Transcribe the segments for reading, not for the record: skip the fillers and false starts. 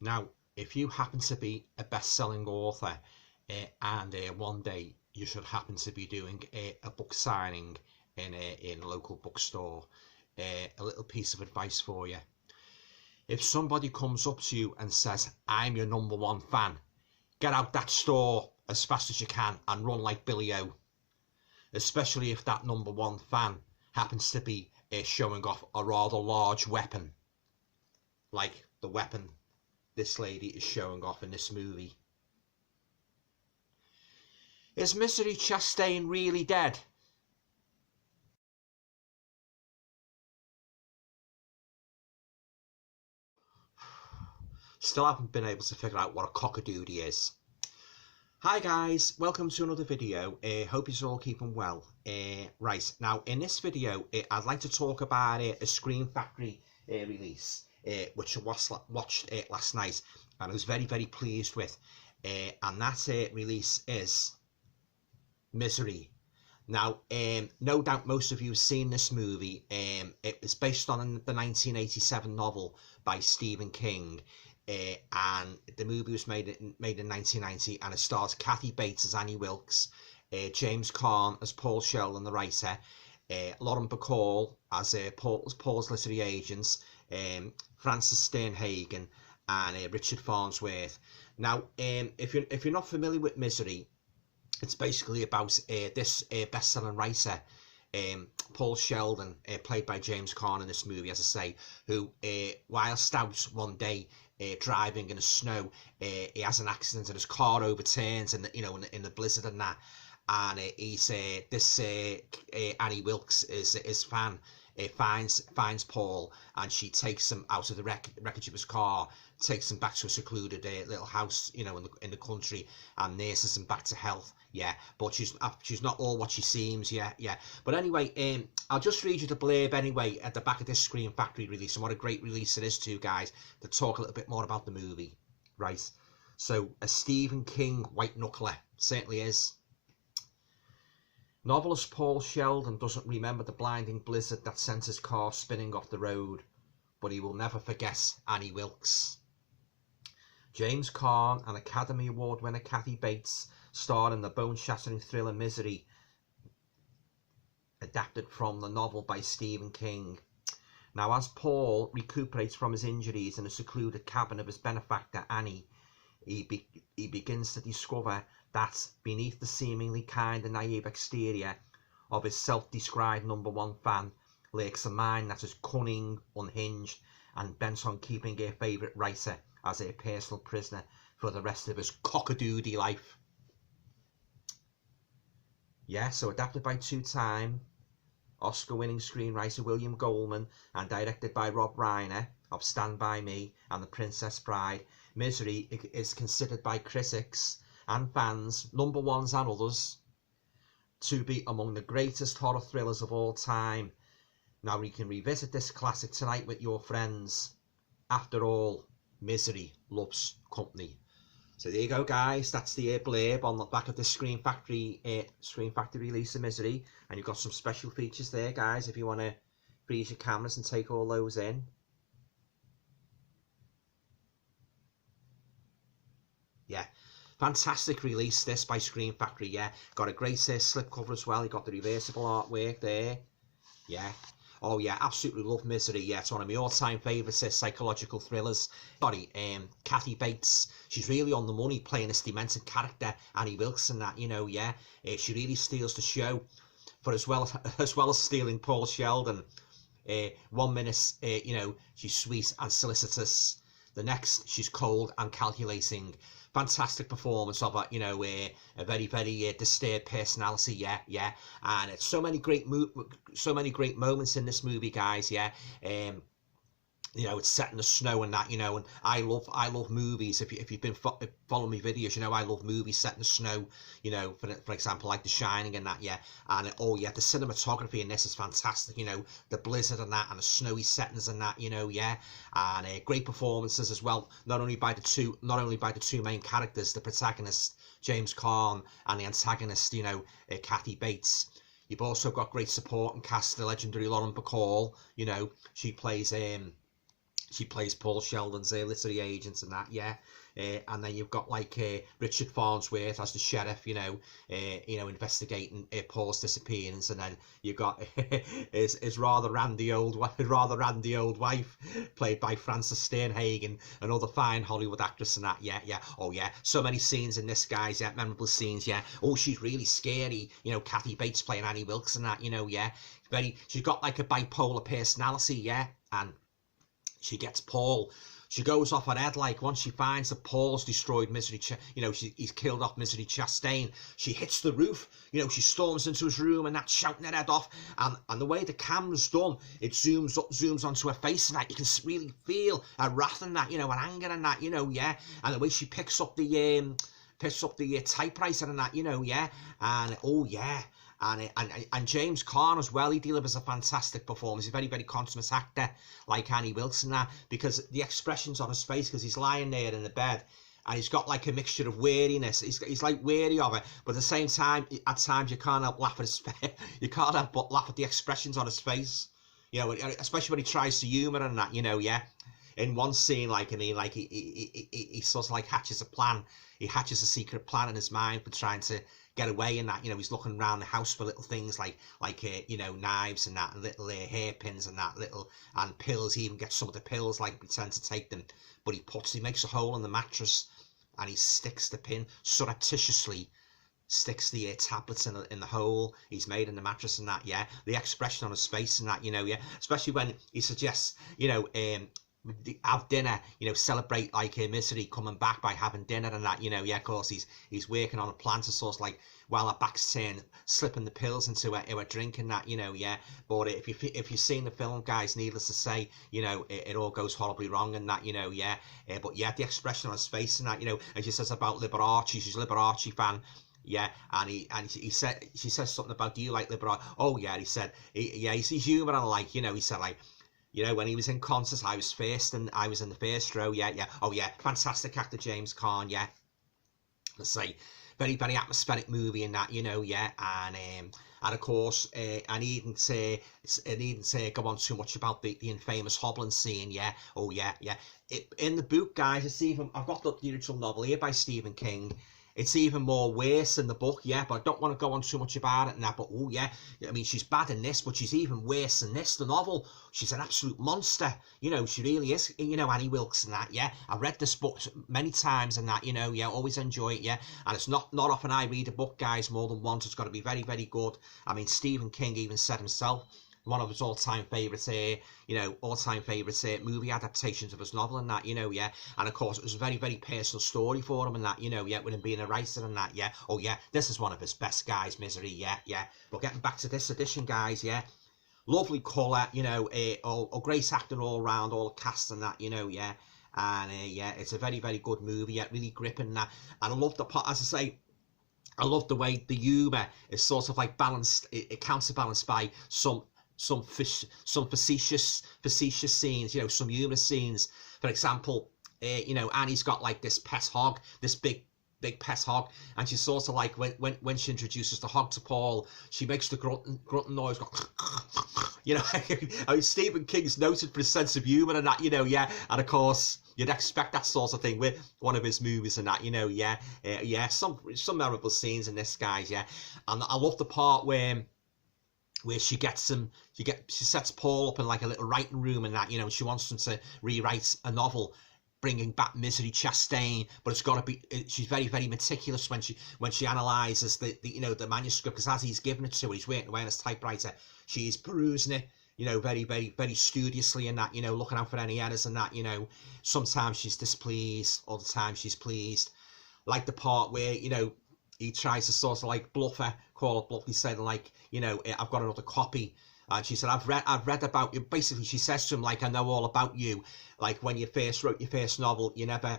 Now, if you happen to be a best-selling author and one day you should happen to be doing a book signing in a local bookstore, a little piece of advice for you. If somebody comes up to you and says, I'm your number one fan, get out that store as fast as you can and run like Billy O. Especially if that number one fan happens to be showing off a rather large weapon, like the weapon this lady is showing off in this movie. Is Misery Chastain really dead? Still haven't been able to figure out what a cockadoodie is. Hi guys, welcome to another video. Hope you're all keeping well. Right, now in this video I'd like to talk about a Scream Factory release which I watched last night and I was very pleased with, and that release is Misery. Now, no doubt most of you have seen this movie. It was based on the 1987 novel by Stephen King, and the movie was made in 1990, and it stars Kathy Bates as Annie Wilkes, James Caan as Paul Sheldon, the writer, Lauren Bacall as Paul's literary agents, Francis Sternhagen, and Richard Farnsworth. Now, if you're not familiar with Misery, it's basically about this best-selling writer, Paul Sheldon, played by James Caan in this movie, as I say, who, whilst out one day driving in the snow, he has an accident and his car overturns, in the blizzard and that. And he's this Annie Wilkes is his fan. Finds Paul, and she takes him out of the wreckage of his car, takes him back to a secluded little house, in the country, and nurses him back to health. Yeah, but she's not all what she seems. Yeah. But anyway, I'll just read you the blurb anyway at the back of this Scream Factory release, and what a great release it is too, guys, to talk a little bit more about the movie. Right. So, a Stephen King white knuckler, certainly is. Novelist Paul Sheldon doesn't remember the blinding blizzard that sent his car spinning off the road, but he will never forget Annie Wilkes. James Caan and Academy Award winner Kathy Bates star in the bone-shattering thriller Misery, adapted from the novel by Stephen King. Now, as Paul recuperates from his injuries in a secluded cabin of his benefactor Annie, he begins to discover that beneath the seemingly kind and naive exterior of his self-described number one fan lurks a mind that is cunning, unhinged, and bent on keeping her favourite writer as a personal prisoner for the rest of his cockadoodie life. Yeah, so adapted by two-time Oscar-winning screenwriter William Goldman and directed by Rob Reiner of Stand By Me and The Princess Bride, Misery is considered by critics and fans, number ones and others, to be among the greatest horror thrillers of all time. Now we can revisit this classic tonight with your friends. After all, misery loves company. So there you go, guys. That's the blurb on the back of the Scream Factory release of Misery, and you've got some special features there, guys, if you want to freeze your cameras and take all those in. Yeah, fantastic release this by Scream Factory. Yeah, got a great slipcover as well. You got the reversible artwork there. Yeah. Oh yeah, absolutely love Misery. Yeah, it's one of my all-time favourites, psychological thrillers. Sorry, Kathy Bates. She's really on the money playing this demented character, Annie Wilkes, and that. Yeah, she really steals the show. For as well as stealing Paul Sheldon. 1 minute, she's sweet and solicitous. The next, she's cold and calculating. Fantastic performance of her, a very disturbed personality. Yeah, and it's so many great moments in this movie, guys. Yeah, it's set in the snow and that, and I love movies. If you've been following me videos, I love movies set in the snow, for example, like The Shining and that, yeah. And the cinematography in this is fantastic, the blizzard and that, and the snowy settings and that, yeah. And great performances as well, not only by the two main characters, the protagonist James Caan and the antagonist, Kathy Bates. You've also got great support and cast, the legendary Lauren Bacall. She plays She plays Paul Sheldon's literary agent and that, yeah. And then you've got like Richard Farnsworth as the sheriff, investigating Paul's disappearance, and then you've got his rather randy old wife, played by Frances Sternhagen, another fine Hollywood actress and that, yeah. Oh yeah, so many scenes in this, guys, yeah, memorable scenes, yeah. Oh, she's really scary, Kathy Bates playing Annie Wilkes and that, yeah. She's got like a bipolar personality, yeah, and she gets Paul. She goes off her head, like, once she finds that Paul's destroyed he's killed off Misery Chastain. She hits the roof, she storms into his room and that's shouting her head off. And the way the camera's done, it zooms onto her face and that, you can really feel her wrath and that, her anger and that, yeah. And the way she picks up the typewriter and that, yeah. And, oh, yeah. And James Caan as well, he delivers a fantastic performance. He's a very, very consummate actor, like Annie Wilkes and that, because the expressions on his face, because he's lying there in the bed, and he's got like a mixture of wariness. He's like wary of it, but at the same time, at times you can't help laugh at his face. You can't help but laugh at the expressions on his face, especially when he tries to humour and that, yeah. In one scene, he sort of like hatches a plan. He hatches a secret plan in his mind for trying to get away in that, he's looking around the house for little things like knives and that, and little hairpins and that, and pills. He even gets some of the pills, like, pretend to take them, but he makes a hole in the mattress and he sticks the pin surreptitiously, sticks the tablets in the hole he's made in the mattress and that, yeah. The expression on his face and that, yeah, especially when he suggests, have dinner, celebrate like Misery coming back by having dinner and that, yeah. Of course, he's working on a plan to sort of like, while her back's turned, slipping the pills into her drink and that, yeah. But if you've seen the film, guys, needless to say, it all goes horribly wrong and that, yeah. But yeah, the expression on his face and that, and she says about Liberace, she's a Liberace fan. Yeah, and she says something about, do you like Liberace? Oh yeah, he said, he's humour and like, he said like, when he was in concerts, I was first, and I was in the first row. Yeah. Oh, yeah. Fantastic actor, James Caan. Yeah. Let's say, very, very atmospheric movie in that, yeah. And of course, I needn't go on too much about the infamous Hoblin scene. Yeah. Oh, yeah. In the book, guys, I've got the original novel here by Stephen King. It's even more worse than the book, yeah, but I don't want to go on too much about it and that, but oh yeah, I mean, she's bad in this, but she's even worse than this, the novel. She's an absolute monster, she really is, Annie Wilkes and that, yeah. I've read this book many times and that, yeah, always enjoy it, yeah. And it's not often I read a book, guys, more than once. It's got to be very, very good. I mean, Stephen King even said himself, one of his all-time favourites, movie adaptations of his novel and that, yeah. And of course, it was a very, very personal story for him and that, yeah, with him being a writer and that, yeah. Oh yeah, this is one of his best, guys, Misery, yeah. But getting back to this edition, guys, yeah. Lovely colour, great acting all round, all the cast and that, yeah. And yeah, it's a very, very good movie, yeah, really gripping and that. And I love the part, as I say, I love the way the humour is sort of like balanced, it counterbalanced by some facetious scenes, some humorous scenes. For example, Annie's got like this pet hog, this big pet hog, and she's sort of like, when she introduces the hog to Paul, she makes the grunting noise, I mean, Stephen King's noted for his sense of humour and that, yeah. And of course, you'd expect that sort of thing with one of his movies and that, yeah. Some memorable scenes in this, guys, yeah. And I love the part where she sets Paul up in like a little writing room and that, and she wants him to rewrite a novel bringing back Misery Chastain, but it's got to be, she's very, very meticulous when she analyzes the manuscript, because as he's given it to her, he's working away on his typewriter, she's perusing it, very, very, very studiously and that, looking out for any errors and that, sometimes she's displeased, other times she's pleased. Like the part where, he tries to sort of like call it bluff, he said like, I've got another copy. And she said, I've read about you. Basically, she says to him, like, I know all about you. Like, when you first wrote your first novel, you never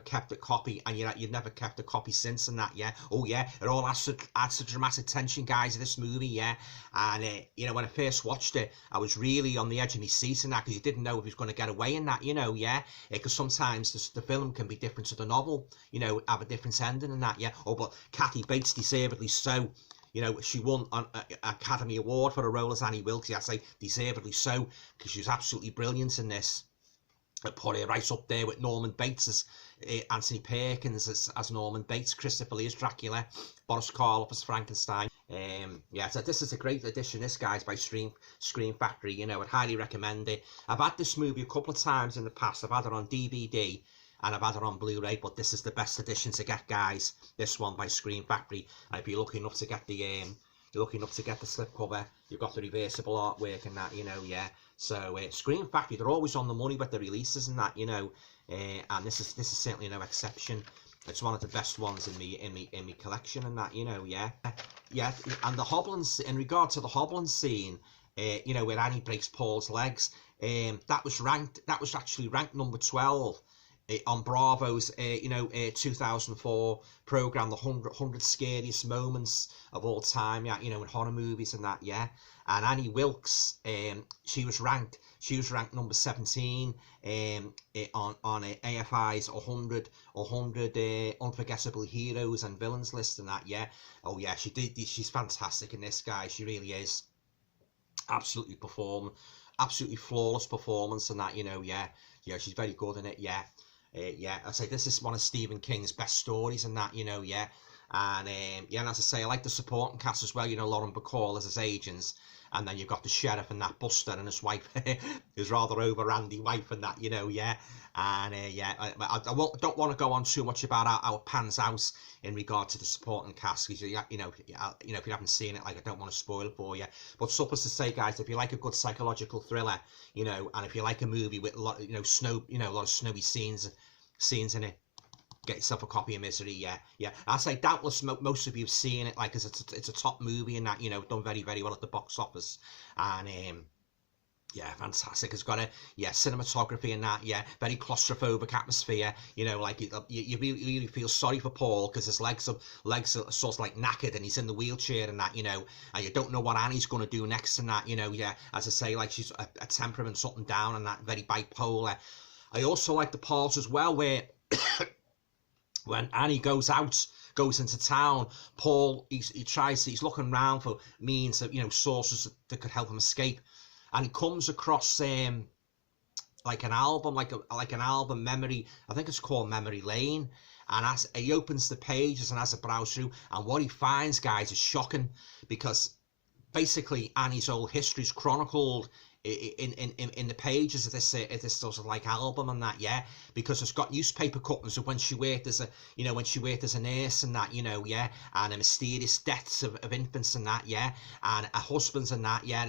kept a copy, and you've never kept a copy since and that, yeah. Oh, yeah, it all adds to dramatic tension, guys, of this movie, yeah. And, when I first watched it, I was really on the edge of my seat and that, because you didn't know if he was going to get away in that, yeah. Because sometimes the film can be different to the novel, have a different ending and that, yeah. Oh, but Kathy Bates, deservedly so. She won an Academy Award for her role as Annie Wilkes. I'd say deservedly so, because she was absolutely brilliant in this. I put it right up there with Norman Bates as Anthony Perkins as Norman Bates, Christopher Lee as Dracula, Boris Karloff as Frankenstein. Yeah, so this is a great edition, this, guys, by Scream Factory. You know, I'd highly recommend it. I've had this movie a couple of times in the past. I've had it on DVD and I've had it on Blu-ray, but this is the best edition to get, guys. This one by Scream Factory. And if you're lucky enough to get the slipcover, you've got the reversible artwork and that, you know, yeah. So Scream Factory, they're always on the money with the releases and that, you know, and this is certainly no exception. It's one of the best ones in me collection and that, you know, yeah. And the Hoblins, in regard to the Hoblin scene, you know, where Annie breaks Paul's legs, that was actually ranked number 12 on Bravo's 2004 program, the 100 scariest moments of all time, yeah, you know, in horror movies and that, yeah. And Annie Wilkes, she was ranked number 17 on AFI's 100 unforgettable heroes and villains list and that, yeah. Oh yeah, she's fantastic in this, guy. She really is. Absolutely flawless performance and that, you know, yeah. She's very good in it, yeah. I say this is one of Stephen King's best stories and that, you know, yeah. And and as I say, I like the supporting cast as well, you know, Lauren Bacall as his agents, and then you've got the sheriff and that Buster and his wife, his rather over Randy wife and that, you know, yeah. And I don't want to go on too much about how it pans out in regard to the supporting cast, because you know, if you haven't seen it, like, I don't want to spoil it for you. But suffice to say, guys, if you like a good psychological thriller, you know, and if you like a movie with a lot, you know, a lot of snowy scenes in it, get yourself a copy of Misery, yeah. I say doubtless most of you have seen it, like, 'cause it's a top movie and that, you know, done very, very well at the box office, and yeah, fantastic. It's got cinematography and that, yeah, very claustrophobic atmosphere, you know, like you really feel sorry for Paul, because his legs are sort of like knackered and he's in the wheelchair and that, you know, and you don't know what Annie's going to do next and that, you know, yeah. As I say, like, she's a temperament's up and down and that, very bipolar. I also like the part as well where when Annie goes into town, Paul, he's looking around for means of, you know, sources that could help him escape, and he comes across like an album, like an album, Memory, I think it's called Memory Lane, and as he opens the pages and has a browse through, and what he finds, guys, is shocking, because basically Annie's whole history is chronicled in the pages of this sort of like album and that, yeah, because it's got newspaper cuttings of when she worked as a nurse and that, you know, yeah, and mysterious deaths of infants and that, yeah, and her husbands and that, yeah,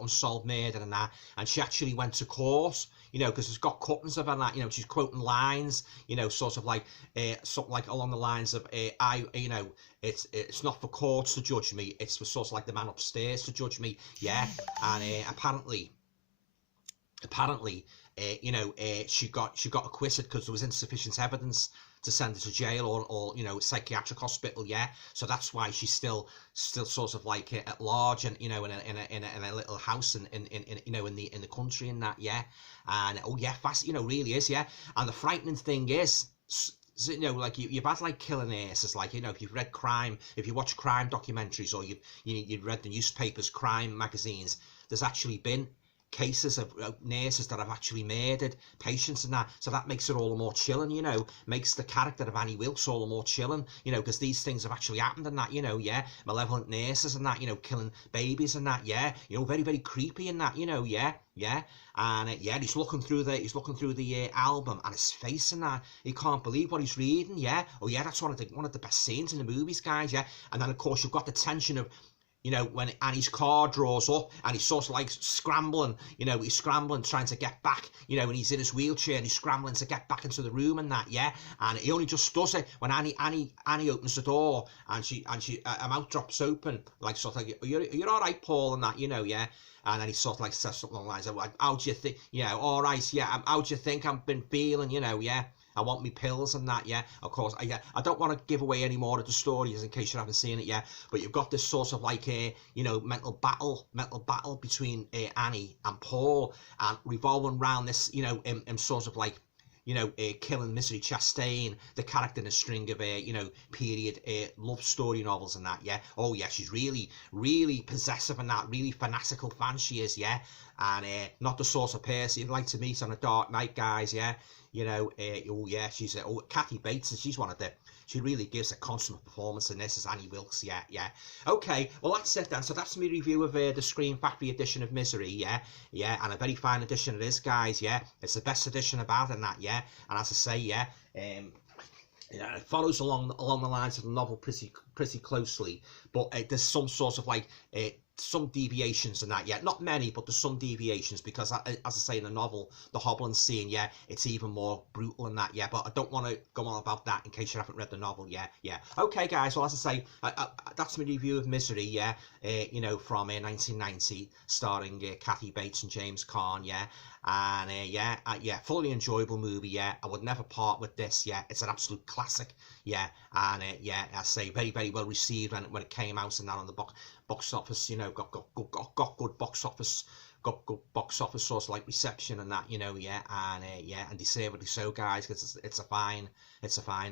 unsolved murder and that, and she actually went to court, you know, because it's got cuttings of her and that, you know, she's quoting lines, you know, sort of like something like along the lines of it's not for courts to judge me, it's for sort of like the man upstairs to judge me, yeah. And apparently she got acquitted because there was insufficient evidence to send her to jail or you know, psychiatric hospital, yeah. So that's why she's still sort of like at large, and you know, in a little house in you know, in the country and that, yeah. And oh yeah, fast, you know, really is, yeah. And the frightening thing is, you know, like you've had like killer nurses, like, you know, if you've read if you watch crime documentaries, or you've read the newspapers, crime magazines, there's actually been cases of nurses that have actually murdered patients and that, so that makes it all the more chilling, you know, makes the character of Annie Wilkes all the more chilling, you know, because these things have actually happened and that, you know, yeah, malevolent nurses and that, you know, killing babies and that, yeah, you know, very, very creepy and that, you know, yeah, and yeah, he's looking through the album, and his face and that, he can't believe what he's reading, yeah, oh yeah, that's one of the best scenes in the movies, guys, yeah. And then of course you've got the tension of, you know, when Annie's car draws up and he's sort of like scrambling, you know, he's scrambling trying to get back, you know, and he's in his wheelchair and he's scrambling to get back into the room and that, yeah. And he only just does it when Annie opens the door, and her mouth drops open, like sort of like, you're all right, Paul, and that, you know, yeah. And then he sort of like says something along the lines of, like, how do you think, you know, all right, yeah, how do you think I've been feeling, you know, yeah. I want me pills and that, yeah. Of course, I don't want to give away any more of the stories in case you haven't seen it yet. But you've got this sort of like you know, mental battle between Annie and Paul, and revolving around this, you know, sort of like killing Misery Chastain, the character in a string of period love story novels and that. Yeah. Oh yeah, she's really, really possessive and that, really fanatical fan she is. Yeah. And not the sort of person you'd like to meet on a dark night, guys. Yeah. Oh yeah, she's Kathy Bates, she's one of the. She really gives a consummate performance in this as Annie Wilkes. Yeah, yeah. Okay, well that's it then. So that's my review of the Scream Factory edition of Misery. Yeah, yeah, and a very fine edition it is, guys. Yeah, it's the best edition about it and that. Yeah, and as I say, yeah, yeah, it follows along the lines of the novel pretty closely, but there's some sort of some deviations in that. Yeah, not many, but there's some deviations because, as I say in the novel, the Hoblin scene, yeah, it's even more brutal than that. Yeah, but I don't want to go on about that in case you haven't read the novel. Yeah, yeah. Okay, guys. Well, as I say, that's my review of Misery. Yeah, from 1990, starring Kathy Bates and James Caan. Yeah. And yeah, fully enjoyable movie. Yeah, I would never part with this. Yeah, it's an absolute classic. Yeah, and yeah, I say very well received when it came out and that on the box office. Got good box office. Got good box office sort of reception and that. Yeah, and deservedly so, guys, because it's a fine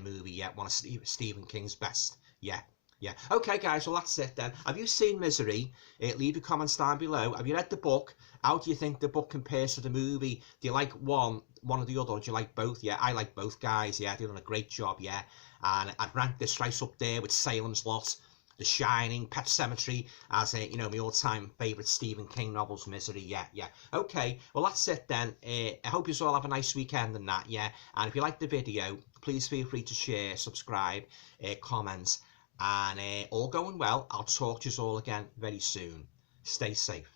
movie. Yeah, one of Stephen King's best. Yeah. Yeah. Okay, guys. Well, that's it then. Have you seen Misery? Leave your comments down below. Have you read the book? How do you think the book compares to the movie? Do you like one or the other? Or do you like both? Yeah, I like both, guys. Yeah, they've done a great job. Yeah, and I'd rank this right up there with Salem's Lot, The Shining, Pet Sematary as my all-time favourite Stephen King novels. Misery. Yeah, yeah. Okay. Well, that's it then. I hope you all have a nice weekend and that. Yeah. And if you like the video, please feel free to share, subscribe, comment. And all going well, I'll talk to you all again very soon. Stay safe.